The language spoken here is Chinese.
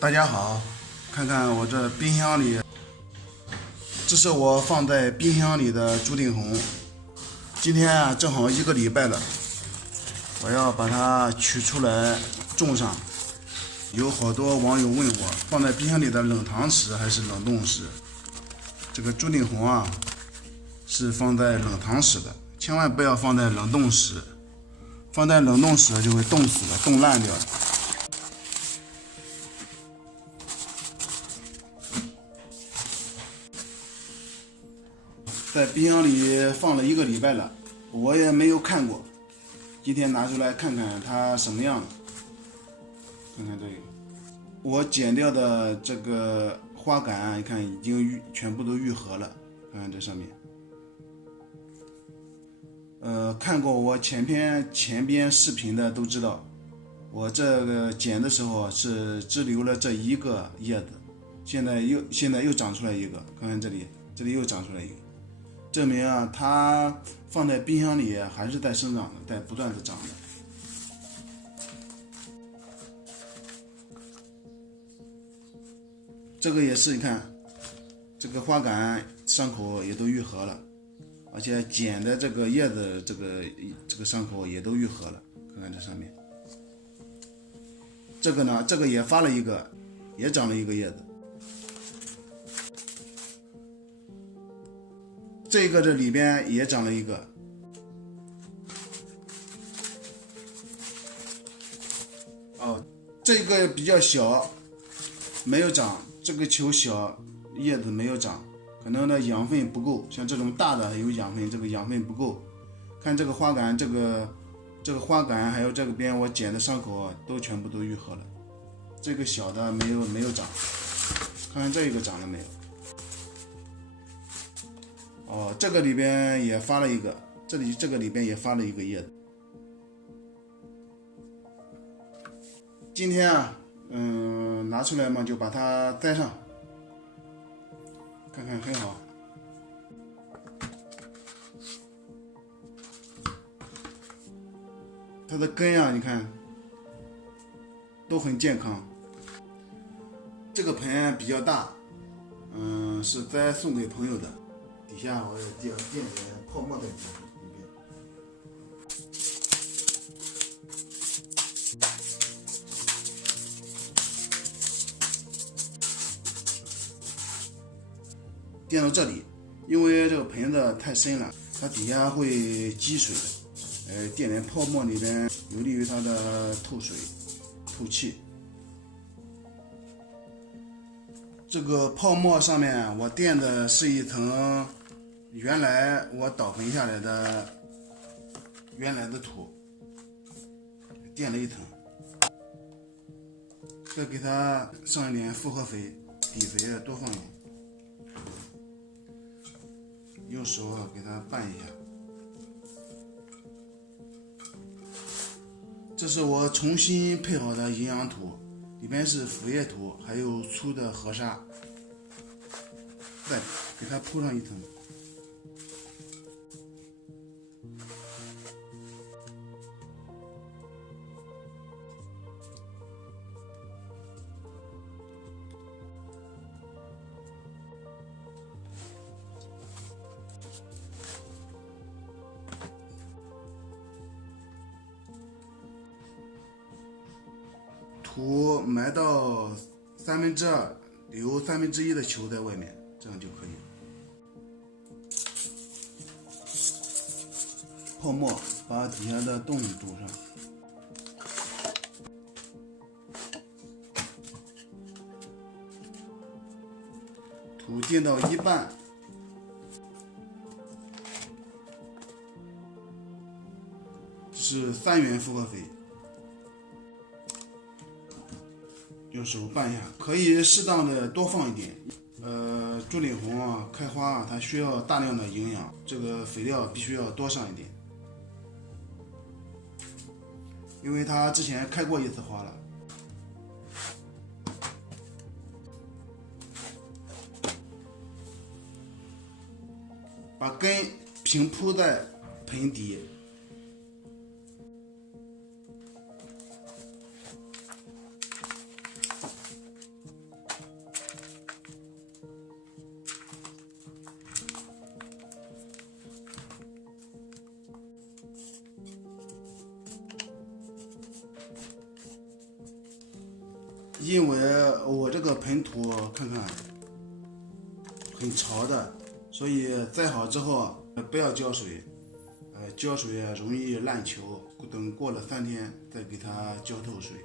大家好，看看我这冰箱里，这是我放在冰箱里的朱顶红。今天啊，正好1个礼拜了，我要把它取出来种上。有好多网友问我，放在冰箱里的冷藏室还是冷冻室？这个朱顶红啊，是放在冷藏室的，千万不要放在冷冻室。放在冷冻室就会冻死了，冻烂掉了。在冰箱里放了1个礼拜了，我也没有看过。今天拿出来看看它什么样了。看看这个，我剪掉的这个花杆，你看已经全部都愈合了。看看这上面，看过我前边视频的都知道，我这个剪的时候是只留了这1个叶子，现在又长出来一个。看看这里又长出来一个。证明啊，它放在冰箱里还是在生长的，在不断的长的。这个也是，你看，这个花杆伤口也都愈合了，而且剪的这个叶子，这个伤口也都愈合了。看看这上面，这个呢，这个也发了一个，也长了1个叶子。这个这里边也长了1个，哦，这个比较小，没有长，这个球小，叶子没有长，可能呢养分不够，像这种大的有养分，这个养分不够。看这个花杆，这个花杆还有这个边我剪的伤口都全部都愈合了，这个小的没有长，看看这个长了没有。哦，这个里边也发了一个，这个里边也发了1个叶子。今天啊，拿出来嘛，就把它栽上，看看很好。它的根啊，你看都很健康。这个盆比较大，是栽送给朋友的。底下我也垫点泡沫在里边。垫到这里，因为这个盆子太深了，它底下会积水的。垫点泡沫里边，有利于它的透水、透气。这个泡沫上面我垫的是一层。原来我倒盆下来的原来的土，垫了1层，再给它上一点复合肥，底肥多放一点，用手给它拌一下。这是我重新配好的营养土，里边是腐叶土，还有粗的河沙，再给它铺上1层。土埋到2/3，留1/3的球在外面，这样就可以了。泡沫把底下的洞堵上。土垫到1半，是3元复合肥。用手拌一下，可以适当的多放一点。朱顶红啊，开花啊，它需要大量的营养，这个肥料必须要多上一点，因为它之前开过1次花了。把根平铺在盆底。因为我这个盆土看看很潮的，所以栽好之后不要浇水，浇水容易烂球，等过了3天再给它浇透水。